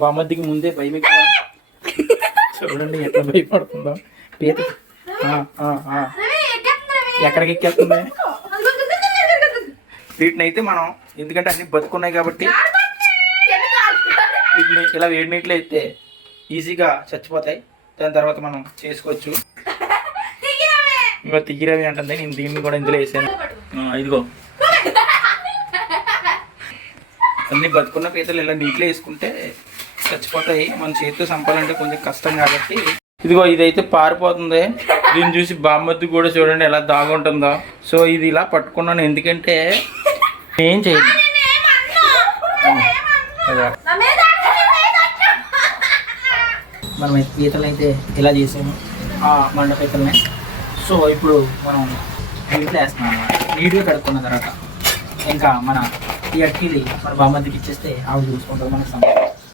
బామద్దికి ముందే భయం ఎక్కువ చూడండి ఎట్లా భయపడుతుందో. పీత. ఎక్కడికి ఎక్కేస్తుంది వీటిని అయితే మనం ఎందుకంటే అన్ని బతుకున్నాయి కాబట్టి వీటిని ఇలా వేడి నీటిలో అయితే ఈజీగా చచ్చిపోతాయి. దాని తర్వాత మనం చేసుకోవచ్చు. ఇంకా తిగిరవి అంటుంది. నేను దీన్ని కూడా ఇందులో వేసాను. ఇదిగో. అన్ని బతుకున్న పీతలు ఇలా నీటిలో వేసుకుంటే చచ్చిపోతాయి. మన చేతితో చంపాలంటే కొంచెం కష్టం కాబట్టి. ఇదిగో ఇదైతే పారిపోతుంది. దీన్ని చూసి బామ్మద్దు కూడా చూడండి ఎలా దాగుంటుందో. సో ఇది ఇలా పట్టుకున్నాను. ఎందుకంటే ఏం చేయదు మనం అయితే పీతలు అయితే ఇలా చేసాము? ఆ మండ పీతల్ని. సో ఇప్పుడు మనం నీటిలో వేస్తున్నాం అన్నమాట. నీట్గా కడుక్కున్న తర్వాత ఇంకా మన ఈ అట్టిది మన బామ్మద్దికి ఇచ్చేస్తే ఆవిడ చూసుకుంటాం మనకి సంబంధం